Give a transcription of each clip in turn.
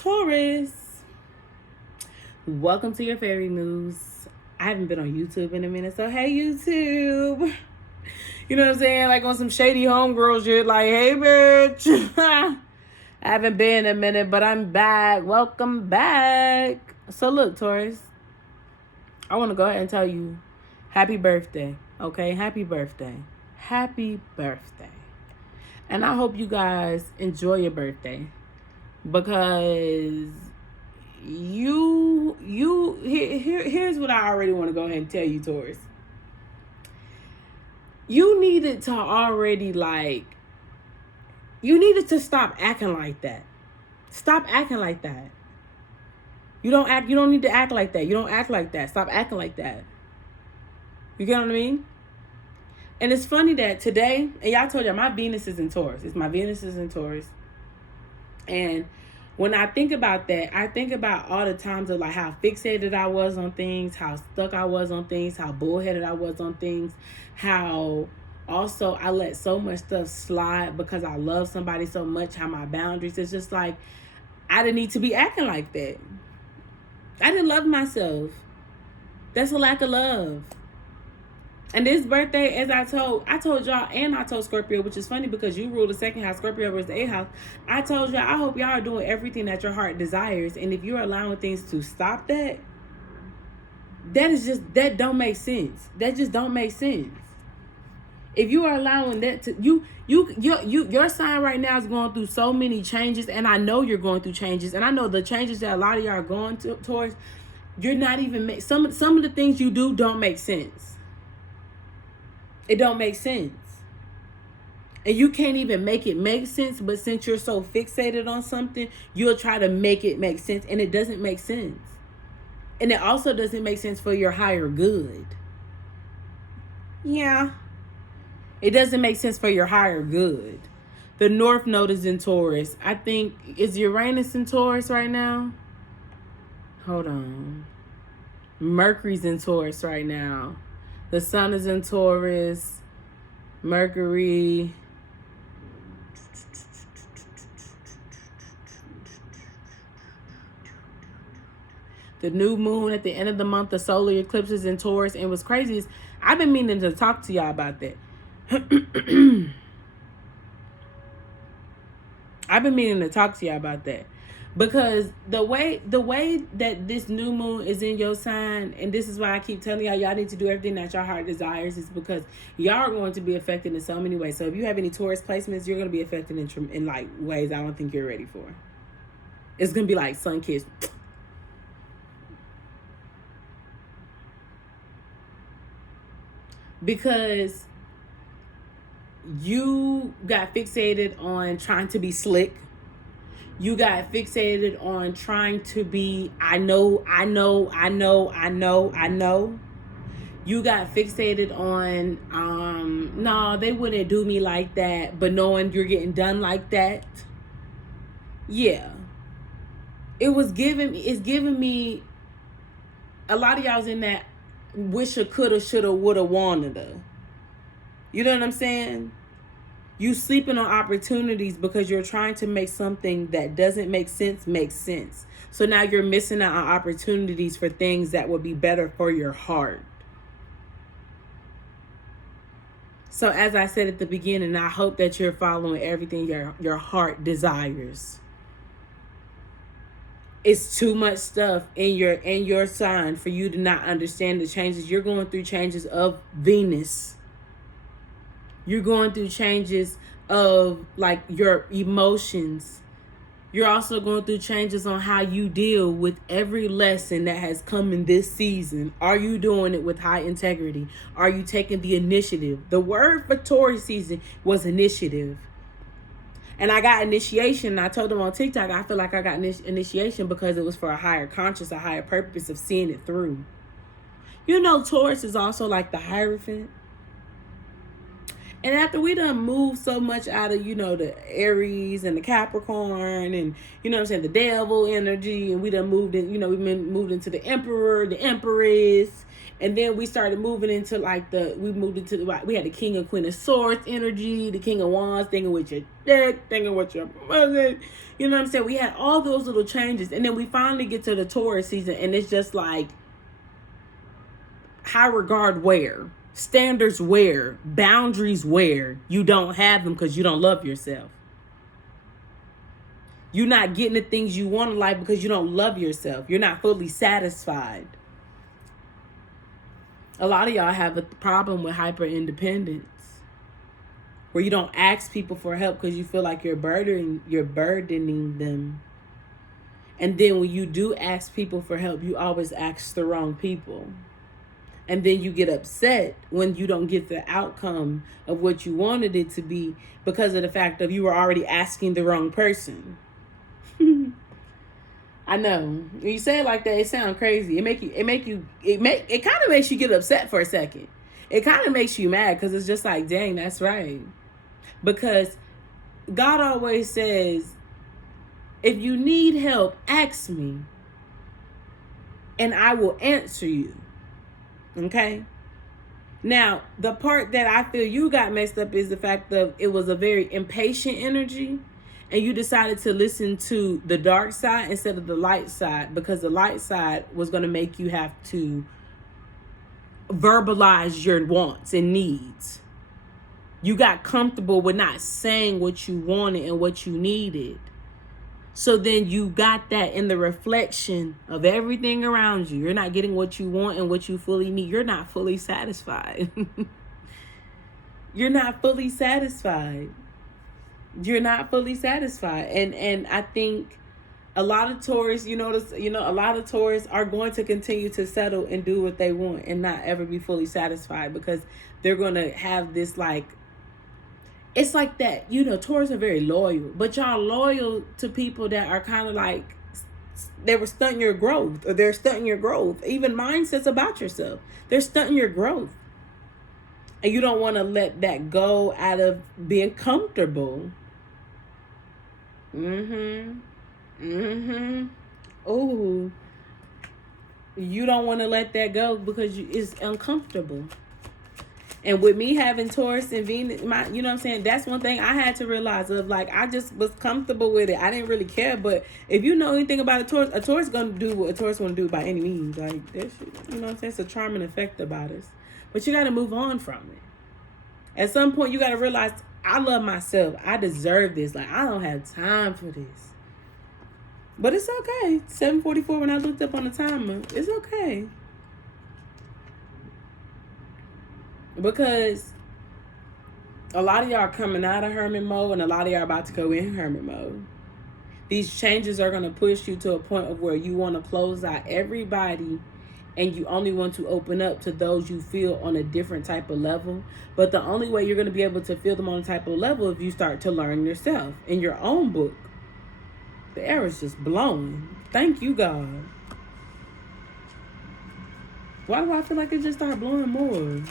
Taurus, welcome to your fairy news. I haven't been on YouTube in a minute, so hey YouTube. You know what I'm saying? Like on some shady homegirl shit, like, hey bitch. I haven't been in a minute, but I'm back. Welcome back. So look, Taurus, I want to go ahead and tell you happy birthday, okay? Happy birthday. Happy birthday. And I hope you guys enjoy your birthday. Because here's what I already want to go ahead and tell you, Taurus. You needed to stop acting like that. Stop acting like that. You don't need to act like that. You don't act like that. Stop acting like that. You get what I mean? And it's funny that today, and y'all told y'all my Venus is in Taurus. It's my Venus is in Taurus. And when I think about that, I think about all the times of like how fixated I was on things, how stuck I was on things, how bullheaded I was on things, how also I let so much stuff slide because I love somebody so much, how my boundaries, it's just like, I didn't need to be acting like that. I didn't love myself. That's a lack of love. And this birthday, as I told y'all, and I told Scorpio, which is funny because you rule the second house, Scorpio was the 8th house. I told y'all, I hope y'all are doing everything that your heart desires. And if you're allowing things to stop that, that don't make sense. That just don't make sense. If you are allowing that to, your sign right now is going through so many changes. And I know you're going through changes. And I know the changes that a lot of y'all are going towards, you're not even, some of the things you do don't make sense. It don't make sense. And you can't even make it make sense, but since you're so fixated on something, you'll try to make it make sense, and it doesn't make sense. And it also doesn't make sense for your higher good. Yeah. It doesn't make sense for your higher good. The North Node is in Taurus. I think, is Uranus in Taurus right now? Hold on. Mercury's in Taurus right now. The Sun is in Taurus, Mercury. The new moon at the end of the month, the solar eclipse is in Taurus. And what's crazy is I've been meaning to talk to y'all about that. I've been meaning to talk to y'all about that. Because the way that this new moon is in your sign, and this is why I keep telling y'all need to do everything that your heart desires, is because y'all are going to be affected in so many ways. So if you have any Taurus placements, you're going to be affected in like ways I don't think you're ready for. It's going to be like sun kiss. Because you got fixated on trying to be slick. You got fixated on trying to be, I know. You got fixated on, no, they wouldn't do me like that, but knowing you're getting done like that. Yeah. It's giving me, a lot of y'all's in that wisha, coulda, shoulda, woulda, wanted. You know what I'm saying? You sleeping on opportunities because you're trying to make something that doesn't make sense make sense. So now you're missing out on opportunities for things that would be better for your heart. So as I said at the beginning, I hope that you're following everything your heart desires. It's too much stuff in your sign for you to not understand the changes. You're going through changes of Venus. You're going through changes of like your emotions. You're also going through changes on how you deal with every lesson that has come in this season. Are you doing it with high integrity? Are you taking the initiative? The word for Taurus season was initiative. And I got initiation. And I told them on TikTok, I feel like I got initiation because it was for a higher conscious, a higher purpose of seeing it through. You know, Taurus is also like the Hierophant. And after we done moved so much out of, the Aries and the Capricorn and, the devil energy, and we done moved in, we moved into the Emperor, the Empress, And then we started moving into we had the King and Queen of Swords energy, the King of Wands, thinking with your dick, thinking with your mother. You know what I'm saying? We had all those little changes. And then we finally get to the Taurus season, and it's just like high regard where, standards where, boundaries where. You don't have them because you don't love yourself. You're not getting the things you want in life because you don't love yourself. You're not fully satisfied. A lot of y'all have a problem with hyper independence, where you don't ask people for help because you feel like you're burdening them. And then when you do ask people for help, you always ask the wrong people. And then you get upset when you don't get the outcome of what you wanted it to be because of the fact that you were already asking the wrong person. I know. When you say it like that, it sounds crazy. It kind of makes you get upset for a second. It kind of makes you mad because it's just like, dang, that's right. Because God always says, if you need help, ask me and I will answer you. Okay? Now, the part that I feel you got messed up is the fact that it was a very impatient energy. And you decided to listen to the dark side instead of the light side, because the light side was going to make you have to verbalize your wants and needs. You got comfortable with not saying what you wanted and what you needed. So then you got that in the reflection of everything around you. You're not getting what you want and what you fully need. You're not fully satisfied. You're not fully satisfied. You're not fully satisfied. And I think a lot of Taurus, a lot of Taurus are going to continue to settle and do what they want and not ever be fully satisfied, because they're going to have this it's like that, Taurus are very loyal, but y'all loyal to people that are kind of like, they were stunting your growth, or they're stunting your growth. Even mindsets about yourself, they're stunting your growth. And you don't want to let that go out of being comfortable. Oh, you don't want to let that go because it's uncomfortable. And with me having Taurus and Venus, you know what I'm saying? That's one thing I had to realize of, like, I just was comfortable with it. I didn't really care. But if you know anything about a Taurus going to do what a Taurus want to do by any means. Like, there's, you know what I'm saying? It's a charming effect about us. But you got to move on from it. At some point, you got to realize, I love myself. I deserve this. Like, I don't have time for this. But it's okay. 7:44 when I looked up on the timer. It's okay. Because a lot of y'all are coming out of hermit mode, and a lot of y'all are about to go in hermit mode. These changes are going to push you to a point of where you want to close out everybody, and you only want to open up to those you feel on a different type of level. But the only way you're going to be able to feel them on a type of level is if you start to learn yourself in your own book. The air is just blowing. Thank you, God. Why do I feel like it just started blowing more?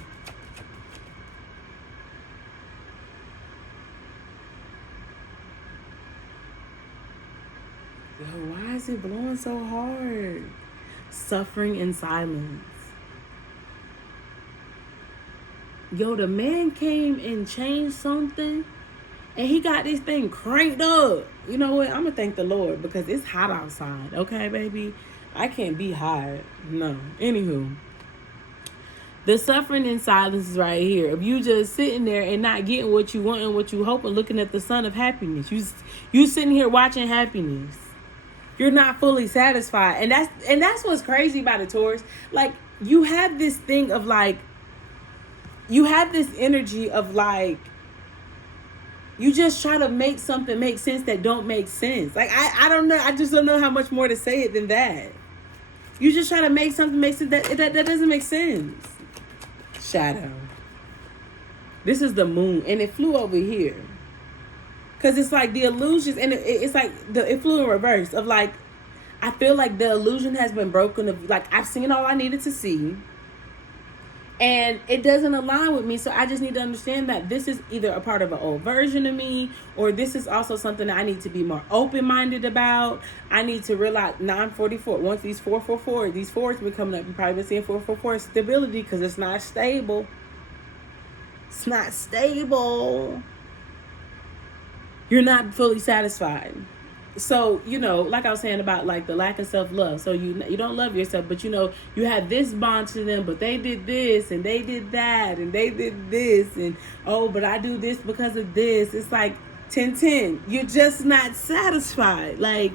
Yo, why is it blowing so hard? Suffering in silence. Yo, the man came and changed something, and he got this thing cranked up. You know what? I'm going to thank the Lord because it's hot outside. Okay, baby? I can't be hot. No. Anywho. The suffering in silence is right here. If you just sitting there and not getting what you want and what you hope and looking at the sun of happiness. You sitting here watching happiness. You're not fully satisfied. And that's what's crazy about it, Taurus. Like, you have this thing of like, you have this energy of like, you just try to make something make sense that don't make sense. Like, I don't know. I just don't know how much more to say it than that. You just try to make something make sense that doesn't make sense. Shadow. This is the moon, and it flew over here. Because it's like the illusions, and it's like it flew in reverse of like, I feel like the illusion has been broken of like, I've seen all I needed to see. And it doesn't align with me. So I just need to understand that this is either a part of an old version of me, or this is also something that I need to be more open-minded about. I need to realize 944. Once these 444, these fours been coming up, you probably been seeing 444 stability, because it's not stable. It's not stable. You're not fully satisfied. So, like I was saying about like the lack of self-love. So you don't love yourself, but you have this bond to them, but they did this and they did that and they did this, and but I do this because of this. It's like 10-10. You're just not satisfied. Like,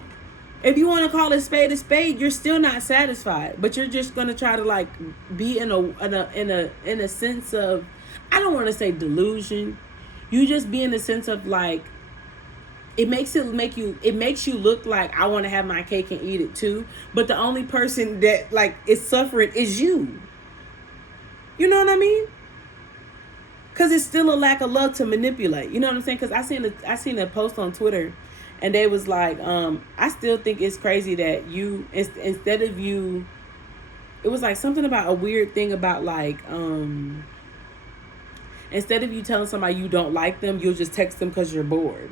if you want to call a spade, you're still not satisfied, but you're just going to try to like be in a sense of, I don't want to say delusion. You just be in the sense of like, it makes you look like I want to have my cake and eat it too, but the only person that like is suffering is you. You know what I mean? Because it's still a lack of love to manipulate. You know what I'm saying? Because I seen a post on Twitter, and they was like, I still think it's crazy that you, instead of you, it was like something about a weird thing about like, instead of you telling somebody you don't like them, you'll just text them because you're bored.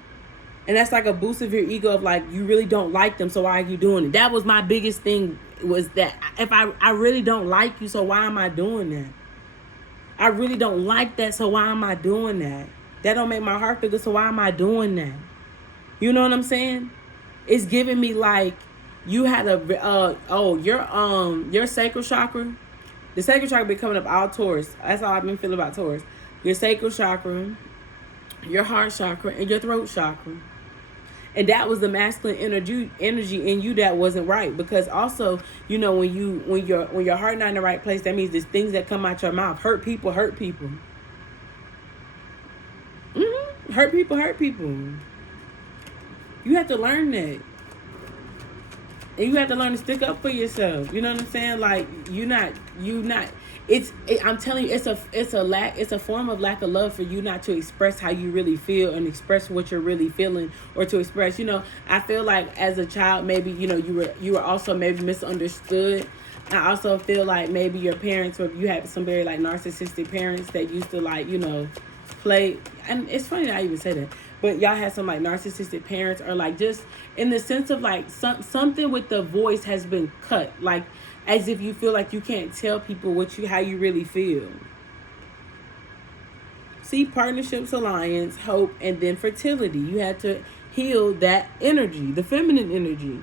And that's like a boost of your ego of like, you really don't like them, so why are you doing it? That was my biggest thing, was that if I really don't like you, so why am I doing that? I really don't like that, so why am I doing that? That don't make my heart feel good, so why am I doing that? You know what I'm saying? It's giving me like, you had your sacral chakra. The sacral chakra been coming up all Taurus. That's all I've been feeling about Taurus. Your sacral chakra, your heart chakra, and your throat chakra. And that was the masculine energy in you that wasn't right. Because also, when your heart not in the right place, that means there's things that come out your mouth. Hurt people. Hurt people. Hurt people. You have to learn that. And you have to learn to stick up for yourself. You know what I'm saying? Like, I'm telling you, it's a form of lack of love for you not to express how you really feel and express what you're really feeling, or to express, I feel like as a child, maybe, you were also maybe misunderstood. I also feel like maybe your parents, or you had some very like narcissistic parents that used to like, play. And it's funny that I even say that, but y'all had some like narcissistic parents, or like just in the sense of like something with the voice has been cut, like as if you feel like you can't tell people how you really feel. See, partnerships, alliance, hope, and then fertility. You had to heal that energy, the feminine energy.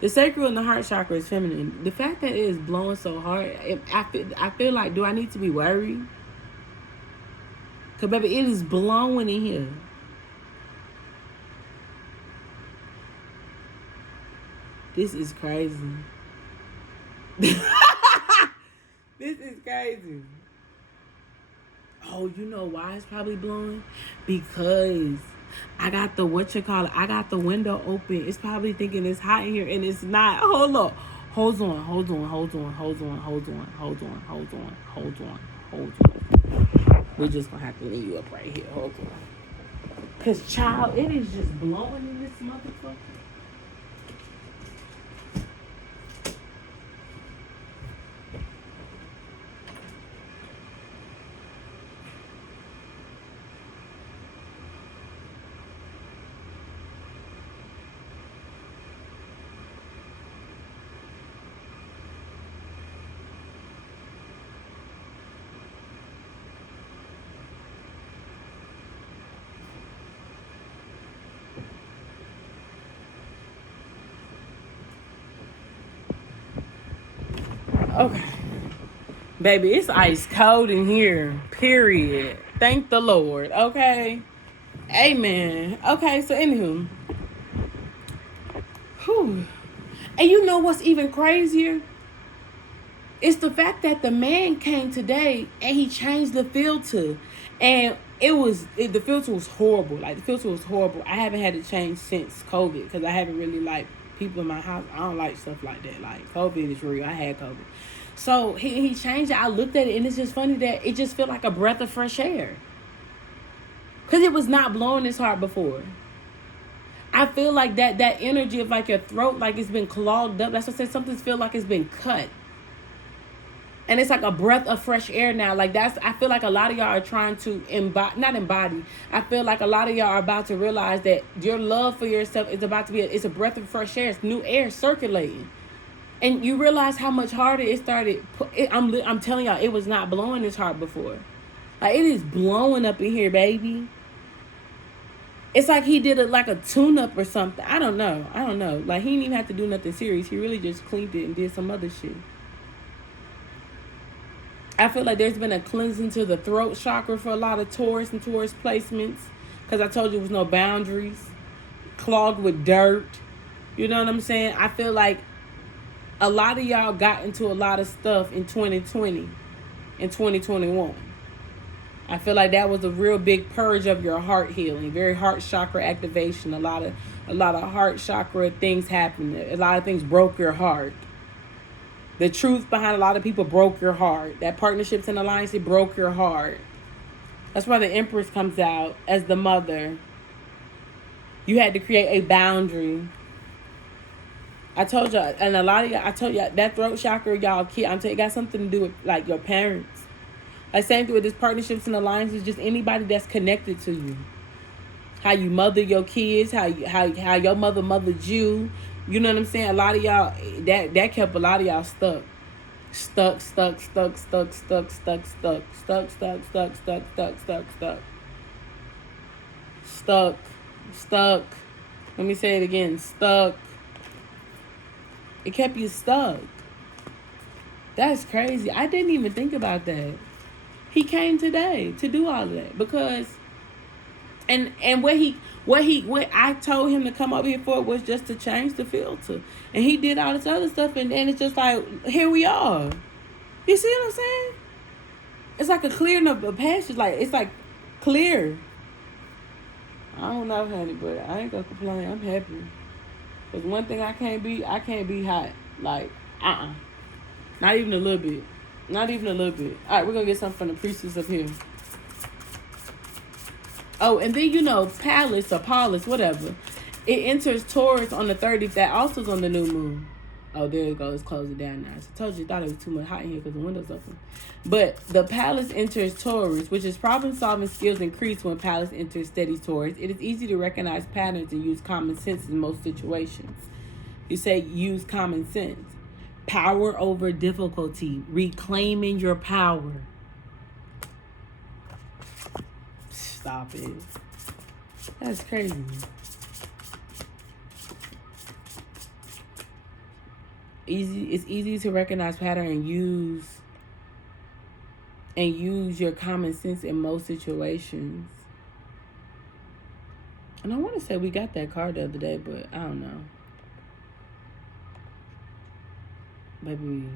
The sacral and the heart chakra is feminine. The fact that it is blowing so hard, I feel like, do I need to be worried? Because, baby, it is blowing in here. This is crazy. This is crazy. Oh, you know why it's probably blowing? Because I got the window open. It's probably thinking it's hot in here, and it's not. Hold on. We're just gonna have to leave you up right here. Hold on. Cause child, it is just blowing in this motherfucker. Okay. Baby, it's ice cold in here. Period. Thank the Lord. Okay. Amen. Okay, so anywho. Whew. And you know what's even crazier? It's the fact that the man came today and he changed the filter. And the filter was horrible. Like, the filter was horrible. I haven't had it changed since COVID, because I haven't really liked people in my house. I don't like stuff like that. Like, COVID is real. I had COVID. So he changed it. I looked at it, and it's just funny that it just felt like a breath of fresh air. Because it was not blowing this hard before. I feel like that energy of like your throat, like it's been clogged up. That's what I said. Something feels like it's been cut. And it's like a breath of fresh air now. Like I feel like a lot of y'all are trying to not embody. I feel like a lot of y'all are about to realize that your love for yourself is about to be, it's a breath of fresh air. It's new air circulating. And you realize how much harder it started. I'm telling y'all, it was not blowing this hard before. Like, it is blowing up in here, baby. It's like he did like a tune-up or something. I don't know. Like, he didn't even have to do nothing serious. He really just cleaned it and did some other shit. I feel like there's been a cleansing to the throat chakra for a lot of Taurus and Taurus placements. Because I told you there was no boundaries. Clogged with dirt. You know what I'm saying? I feel like a lot of y'all got into a lot of stuff in 2020 and 2021. I feel like that was a real big purge of your heart healing, very heart chakra activation. A lot of heart chakra things happened. A lot of things broke your heart. The truth behind a lot of people broke your heart. That partnerships and alliance, it broke your heart. That's why the Empress comes out as the mother. You had to create a boundary. I told y'all, and a lot of y'all, I told y'all that throat chakra, y'all, kid, I'm telling you, it got something to do with like your parents. Like, same thing with this partnerships and alliances, just anybody that's connected to you. How you mother your kids, how your mother mothered you. You know what I'm saying? A lot of y'all, that kept a lot of y'all stuck. Stuck. Let me say it again. Stuck. It kept you stuck. That's crazy. I didn't even think about that. He came today to do all of that because, and what I told him to come over here for was just to change the filter, and he did all this other stuff, and then it's just like, here we are. You see what I'm saying? It's like a clearing of a passage. Like, it's like clear. I don't know, honey, but I ain't gonna complain. I'm happy. Because one thing I can't be hot. Like, not even a little bit. Not even a little bit. All right, we're going to get something from the priestess up here. Oh, and then, Pallas or Paulus, whatever. It enters Taurus on the 30th. That also is on the new moon. Oh, there it goes. Close it down now. So I told you, thought it was too much hot in here because the window's open. But the Pallas enters Taurus, which is problem-solving skills increase when Pallas enters steady Taurus. It is easy to recognize patterns and use common sense in most situations. You say use common sense. Power over difficulty. Reclaiming your power. Stop it. That's crazy. It's easy to recognize pattern and use your common sense in most situations. And I want to say we got that card the other day, but I don't know. Maybe.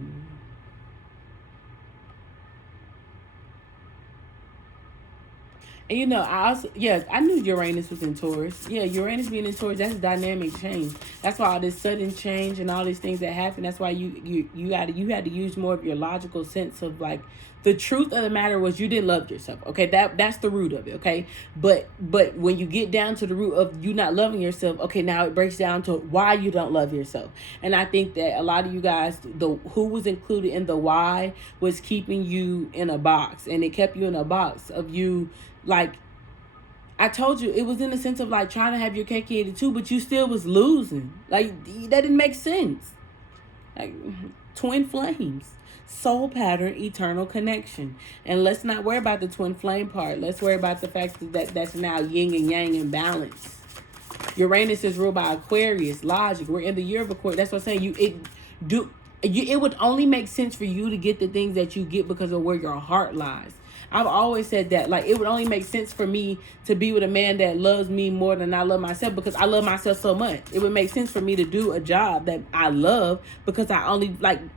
And I knew Uranus was in Taurus. Yeah, Uranus being in Taurus, that's a dynamic change. That's why all this sudden change and all these things that happen, that's why you had to use more of your logical sense of, like, the truth of the matter was you didn't love yourself. Okay, that's the root of it. Okay, but when you get down to the root of you not loving yourself, okay, now it breaks down to why you don't love yourself. And I think that a lot of you guys, who was included in the why was keeping you in a box, and it kept you in a box of you. Like, I told you, it was in the sense of, like, trying to have your cake and eat it too, but you still was losing. Like, that didn't make sense. Like, twin flames. Soul pattern, eternal connection. And let's not worry about the twin flame part. Let's worry about the fact that that's now yin and yang in balance. Uranus is ruled by Aquarius, logic. We're in the year of Aquarius. That's what I'm saying. It would only make sense for you to get the things that you get because of where your heart lies. I've always said that, like, it would only make sense for me to be with a man that loves me more than I love myself because I love myself so much. It would make sense for me to do a job that I love because I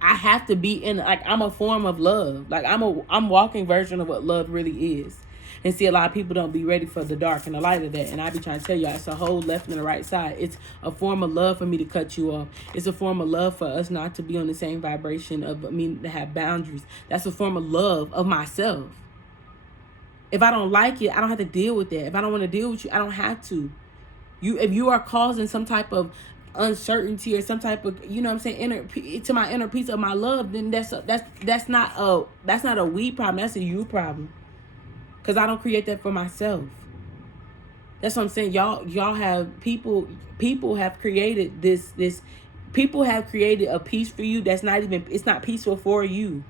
have to be in, like, I'm a form of love. Like, I'm walking version of what love really is. And see, a lot of people don't be ready for the dark and the light of that. And I be trying to tell you, it's a whole left and a right side. It's a form of love for me to cut you off. It's a form of love for us not to be on the same vibration of me to have boundaries. That's a form of love of myself. If I don't like it, I don't have to deal with that. If I don't want to deal with you, I don't have to. If you are causing some type of uncertainty or some type of, you know what I'm saying, to my inner peace of my love, then that's not a we problem. That's a you problem. Because I don't create that for myself. That's what I'm saying. Y'all have people have created this people have created a peace for you that's not even, it's not peaceful for you.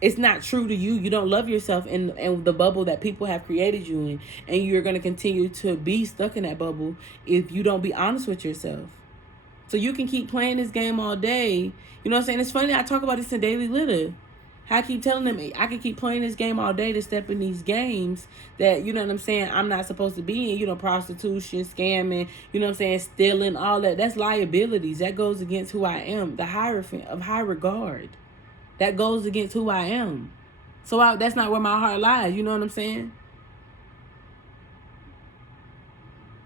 It's not true to you. You don't love yourself in the bubble that people have created you in. And you're going to continue to be stuck in that bubble if you don't be honest with yourself. So you can keep playing this game all day. You know what I'm saying? It's funny, I talk about this in Daily Litter. I keep telling them I can keep playing this game all day to step in these games that, you know what I'm saying, I'm not supposed to be in. You know, prostitution, scamming, you know what I'm saying, stealing, all that. That's liabilities. That goes against who I am. The hierophant of high regard. That goes against who I am. So that's not where my heart lies. You know what I'm saying?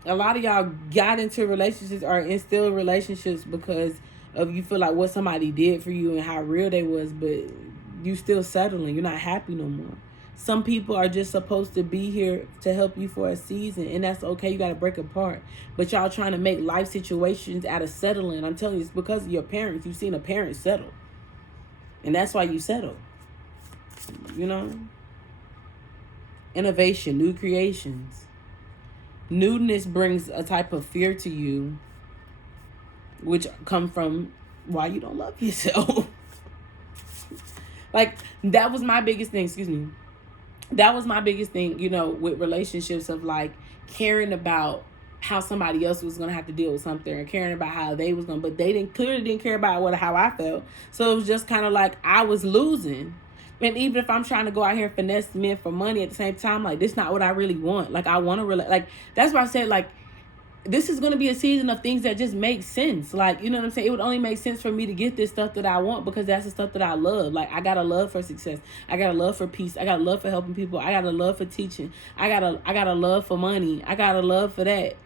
A lot of y'all got into relationships or instilled relationships because of you feel like what somebody did for you and how real they was, but you still settling. You're not happy no more. Some people are just supposed to be here to help you for a season, and that's okay. You got to break apart. But y'all trying to make life situations out of settling. I'm telling you, it's because of your parents. You've seen a parent settle. And that's why you settle. You know? Innovation, new creations. Newness brings a type of fear to you, which come from why you don't love yourself. Like, that was my biggest thing, that was my biggest thing, you know, with relationships, of like caring about how somebody else was going to have to deal with something, or caring about how they was going to, but they clearly didn't care about how I felt. So it was just kind of like I was losing. And even if I'm trying to go out here and finesse men for money at the same time, like, this is not what I really want. Like, I want to really, like, that's why I said, like, this is going to be a season of things that just make sense. Like, you know what I'm saying? It would only make sense for me to get this stuff that I want because that's the stuff that I love. Like, I got a love for success. I got a love for peace. I got a love for helping people. I got a love for teaching. I got a love for money. I got a love for that.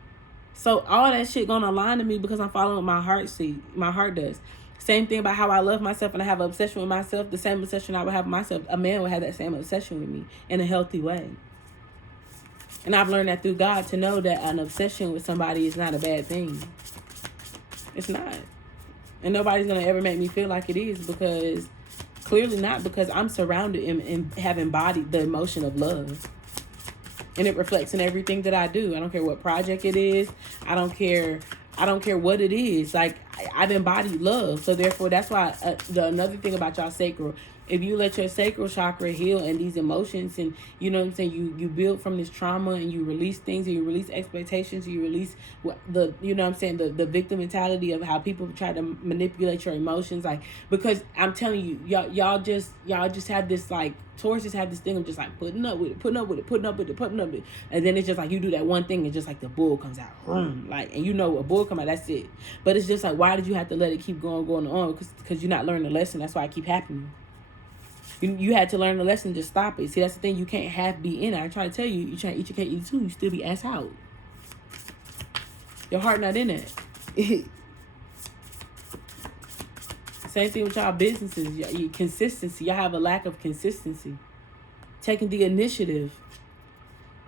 So all that shit going to align to me because I'm following what my heart does. Same thing about how I love myself and I have an obsession with myself. The same obsession I would have with myself. A man would have that same obsession with me in a healthy way. And I've learned that through God, to know that an obsession with somebody is not a bad thing. It's not. And nobody's going to ever make me feel like it is, because clearly not, because I'm surrounded and have embodied the emotion of love. And it reflects in everything that I do. I don't care what project it is. I don't care what it is. Like, I've embodied love. So therefore, that's why another thing about y'all sacral, if you let your sacral chakra heal and these emotions, and you know what I'm saying, you build from this trauma and you release things, and you release expectations, and you release you know what I'm saying, the victim mentality of how people try to manipulate your emotions. Like, because I'm telling you, y'all just have this, like, Taurus just have this thing of just like putting up with it. And then it's just like you do that one thing and just like the bull comes out. Like, and you know a bull come out, that's it. But it's just like, why did you have to let it keep going on? Because you're not learning the lesson. That's why it keep happening. You had to learn the lesson to stop it. See, that's the thing. You can't half be in it. I try to tell you, you try to eat your cake, eat it too. You still be ass out. Your heart not in it. Same thing with y'all businesses. Your consistency. Y'all have a lack of consistency. Taking the initiative.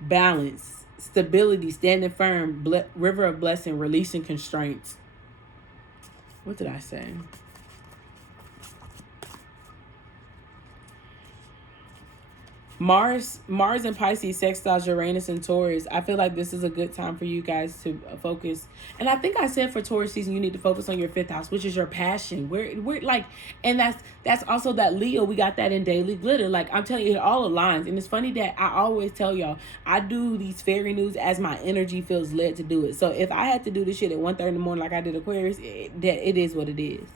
Balance. Stability. Standing firm. River of blessing. Releasing constraints. What did I say? Mars and Pisces sextiles Uranus and Taurus. I feel like this is a good time for you guys to focus. And I think I said for Taurus season, you need to focus on your 5th house, which is your passion. We're like, and that's also that Leo. We got that in Daily Glitter. Like, I'm telling you, it all aligns. And it's funny that I always tell y'all, I do these fairy news as my energy feels led to do it. So if I had to do this shit at 1:30 in the morning, like I did Aquarius, it is what it is.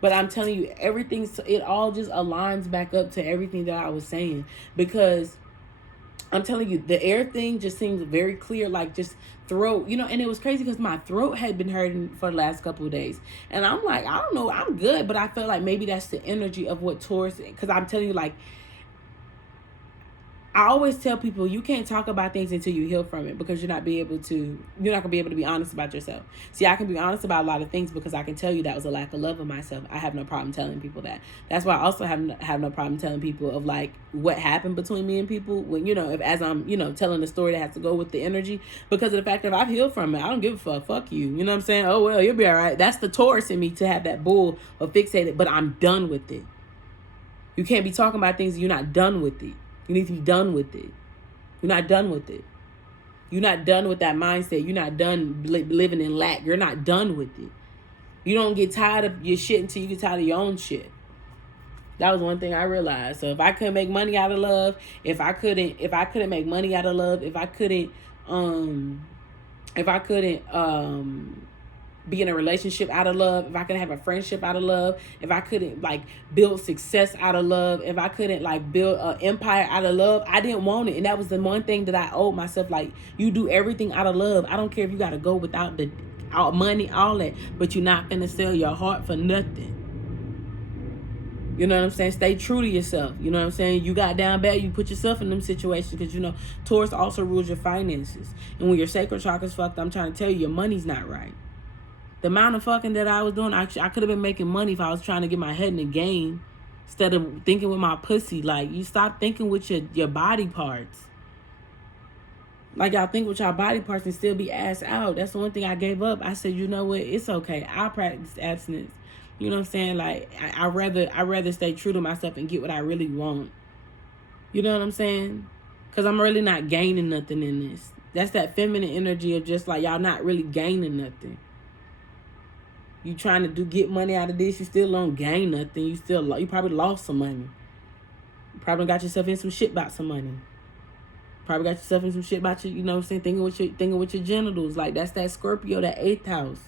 But I'm telling you, it all just aligns back up to everything that I was saying. Because I'm telling you, the air thing just seems very clear, like just throat, you know, and it was crazy because my throat had been hurting for the last couple of days. And I'm like, I don't know, I'm good. But I felt like maybe that's the energy of what Taurus, because I'm telling you, like, I always tell people you can't talk about things until you heal from it, because you're not gonna be able to be honest about yourself. See, I can be honest about a lot of things because I can tell you that was a lack of love of myself. I have no problem telling people that. That's why I also have no problem telling people of like what happened between me and people when, as I'm, telling the story that has to go with the energy, because of the fact that I've healed from it. I don't give a fuck. Fuck you. You know what I'm saying? Oh, well, you'll be all right. That's the Taurus in me to have that bull or fixated, but I'm done with it. You can't be talking about things you're not done with it. You need to be done with it. You're not done with it. You're not done with that mindset. You're not done living in lack. You're not done with it. You don't get tired of your shit until you get tired of your own shit. That was one thing I realized. So if I couldn't make money out of love, if I couldn't make money out of love, if I couldn't be in a relationship out of love, if I couldn't have a friendship out of love, if I couldn't like build success out of love, if I couldn't like build an empire out of love, I didn't want it. And that was the one thing that I owed myself. Like, you do everything out of love. I don't care if you got to go without the money, all that, but you're not going to sell your heart for nothing. You know what I'm saying? Stay true to yourself. You know what I'm saying? You got down bad, you put yourself in them situations, because, Taurus also rules your finances. And when your sacral chakra's fucked, I'm trying to tell you, your money's not right. The amount of fucking that I was doing, I could have been making money if I was trying to get my head in the game instead of thinking with my pussy. Like, you stop thinking with your body parts. Like, y'all think with your body parts and still be ass out. That's the one thing I gave up. I said, you know what? It's okay. I'll practice abstinence. You know what I'm saying? Like, I rather stay true to myself and get what I really want. You know what I'm saying? Because I'm really not gaining nothing in this. That's that feminine energy of just like, y'all not really gaining nothing. You trying to get money out of this, you still don't gain nothing. You probably lost some money. You probably got yourself in some shit about some money. Probably got yourself in some shit about you know what I'm saying, thinking with your genitals. Like, that's that Scorpio, that 8th house.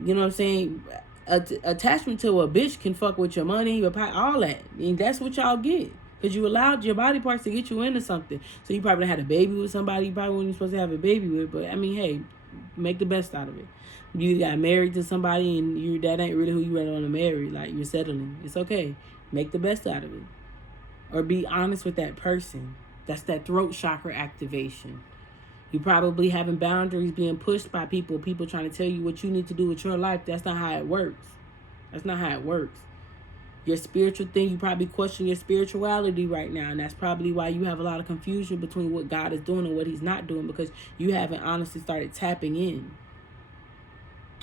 You know what I'm saying? Attachment to a bitch can fuck with your money, your power, all that. And that's what y'all get. Because you allowed your body parts to get you into something. So you probably had a baby with somebody you probably wasn't supposed to have a baby with. But, I mean, hey, make the best out of it. You got married to somebody and that ain't really who you really want to marry. Like, you're settling. It's okay. Make the best out of it. Or be honest with that person. That's that throat chakra activation. You probably having boundaries being pushed by people trying to tell you what you need to do with your life. That's not how it works. That's not how it works. Your spiritual thing, you probably question your spirituality right now. And that's probably why you have a lot of confusion between what God is doing and what he's not doing, because you haven't honestly started tapping in.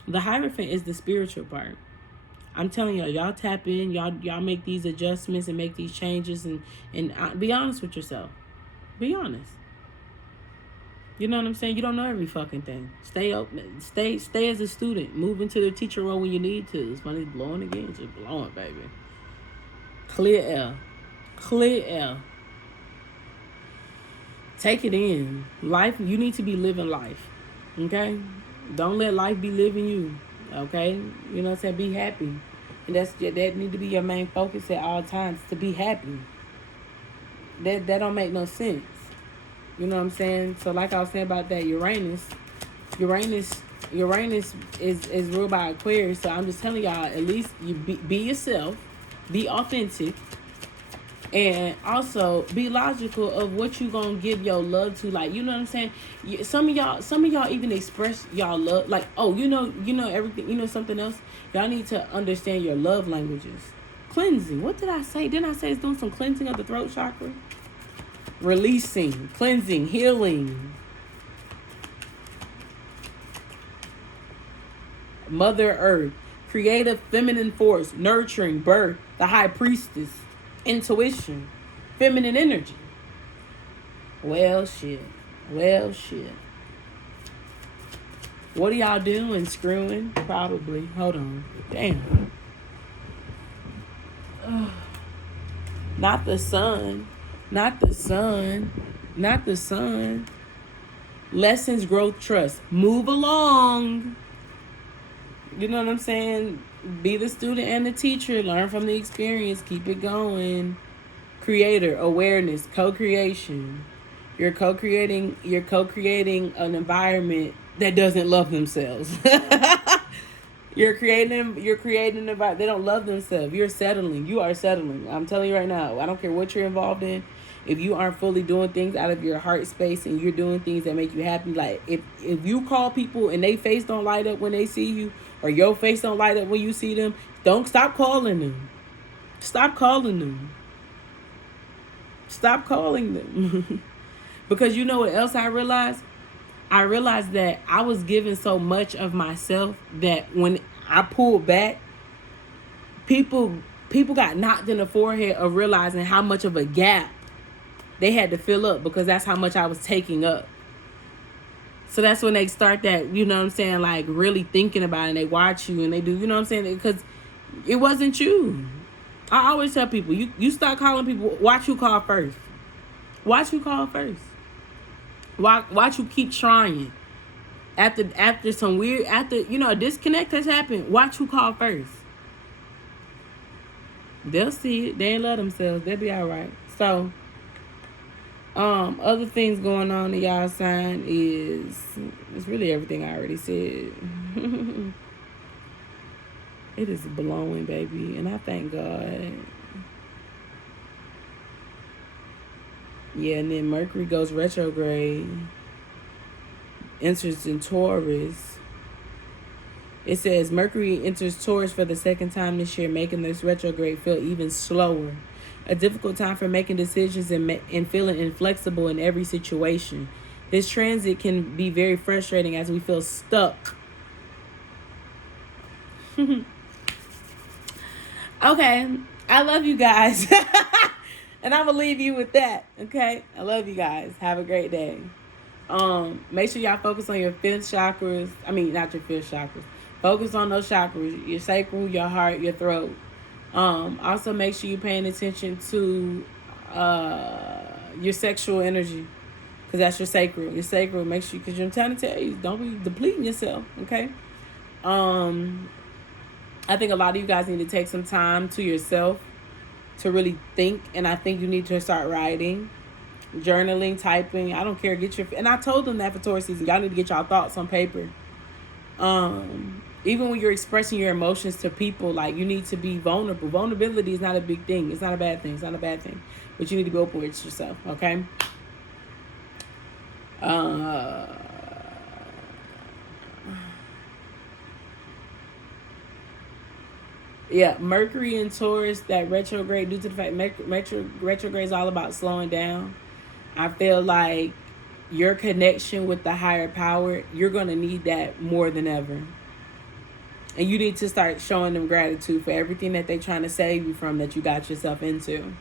The Hierophant is the spiritual part. I'm telling y'all tap in, y'all make these adjustments and make these changes and be honest with yourself. Be honest. You know what I'm saying? You don't know every fucking thing. Stay open. Stay as a student. Move into the teacher role when you need to. It's funny, it's blowing again. It's just blowing, baby. Clear air. Clear air. Take it in. Life, you need to be living life. Okay? Don't let life be living you. Okay? You know what I'm saying? Be happy. And that need to be your main focus at all times, to be happy. That don't make no sense. You know what I'm saying? So like I was saying about that Uranus is ruled by Aquarius. So I'm just telling y'all, at least you be yourself, be authentic, and also be logical of what you gonna give your love to. Like, you know what I'm saying? Some of y'all even express y'all love. Like, oh, you know everything. You know something else? Y'all need to understand your love languages. Cleansing. What did I say? Didn't I say it's doing some cleansing of the throat chakra? Releasing, cleansing, healing. Mother Earth, creative feminine force, nurturing, birth, the high priestess, intuition, feminine energy. Well, shit. What are y'all doing? Screwing? Probably. Hold on. Damn. Ugh. Not the sun. Lessons, growth, trust. Move along. You know what I'm saying? Be the student and the teacher. Learn from the experience. Keep it going. Creator, awareness, co-creation. You're co-creating an environment that doesn't love themselves. You're creating an environment. They don't love themselves. You're settling. You are settling. I'm telling you right now. I don't care what you're involved in. if you aren't fully doing things out of your heart space and you're doing things that make you happy, like if you call people and they face don't light up when they see you, or your face don't light up when you see them, don't stop calling them. Stop calling them. Stop calling them. Because you know what else I realized? I realized that I was giving so much of myself that when I pulled back, people got knocked in the forehead of realizing how much of a gap they had to fill up, because that's how much I was taking up. So that's when they start that, you know what I'm saying, like really thinking about it, and they watch you and they do, you know what I'm saying, because it wasn't you. I always tell people, you start calling people, watch who call first. Watch who call first. Watch who keep trying. After some weird, a disconnect has happened, watch who call first. They'll see it. They ain't love themselves. They'll be all right. So, other things going on in y'all sign is, it's really everything I already said. It is blowing, baby, and I thank God. Yeah, and then Mercury goes retrograde, enters in Taurus. It says Mercury enters Taurus for the second time this year, making this retrograde feel even slower. A difficult time for making decisions and feeling inflexible in every situation. This transit can be very frustrating as we feel stuck. Okay, I love you guys. And I'm going to leave you with that, okay? I love you guys. Have a great day. Make sure y'all focus on your fifth chakras. I mean, not your fifth chakras. Focus on those chakras, your sacral, your heart, your throat. Also make sure you're paying attention to your sexual energy, because that's your sacral. Your sacral, make sure, because I'm trying to tell you, don't be depleting yourself, okay? I think a lot of you guys need to take some time to yourself to really think, and I think you need to start writing, journaling, typing. I don't care. And I told them that for Taurus season, y'all need to get y'all thoughts on paper. Even when you're expressing your emotions to people, like, you need to be vulnerable. Vulnerability is not a big thing. It's not a bad thing. It's not a bad thing. But you need to be open with yourself, okay? Yeah, Mercury in Taurus, that retrograde, due to the fact retrograde is all about slowing down. I feel like your connection with the higher power, you're going to need that more than ever. And you need to start showing them gratitude for everything that they're trying to save you from, that you got yourself into.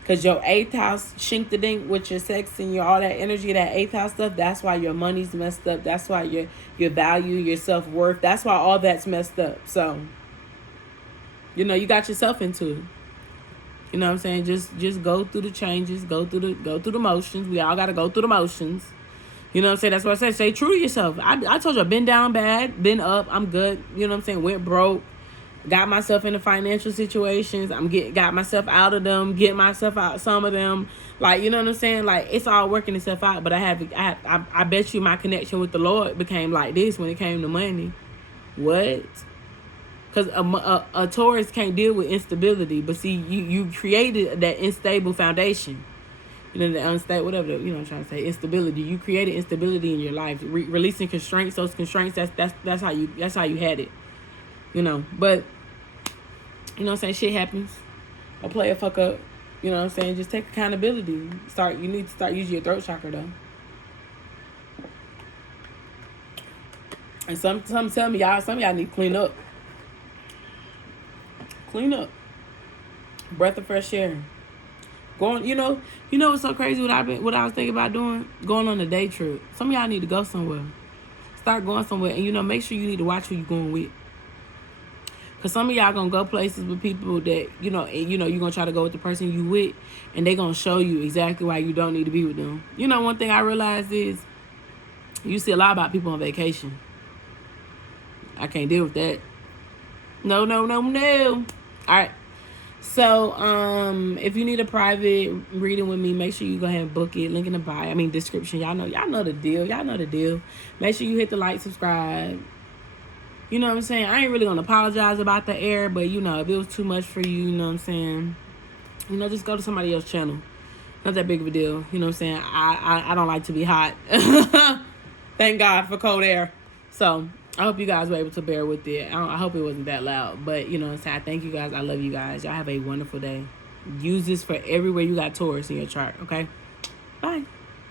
Because your 8th house, shink-the-dink, with your sex and your all that energy, that 8th house stuff, that's why your money's messed up. That's why your value, your self-worth, that's why all that's messed up. So, you got yourself into it. You know what I'm saying? Just go through the changes, go through the motions. We all got to go through the motions. You know what I'm saying? That's what I said. Stay true to yourself. I told you, I've been down bad, been up, I'm good. You know what I'm saying? Went broke, got myself into financial situations. Got myself out of them, get myself out some of them. Like, you know what I'm saying? Like, it's all working itself out. But I bet you my connection with the Lord became like this when it came to money. What? Because a Taurus can't deal with instability. But see, you created that unstable foundation. The unstable, whatever, what I'm trying to say, instability. You created instability in your life. Releasing constraints, those constraints, that's how you had it. But, you know what I'm saying, shit happens. A player fuck up. You know what I'm saying? Just take accountability. You need to start using your throat chakra, though. And some tell me, some of y'all need to clean up. Clean up. Breath of fresh air. Going, what's so crazy? What I was thinking about doing? Going on a day trip. Some of y'all need to go somewhere. Start going somewhere, and make sure you need to watch who you're going with. Cause some of y'all gonna go places with people that you're gonna try to go with the person you with, and they gonna show you exactly why you don't need to be with them. One thing I realized is, you see a lot about people on vacation. I can't deal with that. No. All right. So, if you need a private reading with me, make sure you go ahead and book it. Link in the bio. Description. Y'all know the deal. Make sure you hit the like, subscribe. You know what I'm saying? I ain't really gonna apologize about the air, but if it was too much for you, you know what I'm saying? You know, just go to somebody else's channel. Not that big of a deal. You know what I'm saying? I don't like to be hot. Thank God for cold air. So I hope you guys were able to bear with it. I hope it wasn't that loud. But, you know what I'm saying? I thank you guys. I love you guys. Y'all have a wonderful day. Use this for everywhere you got Taurus in your chart, okay? Bye.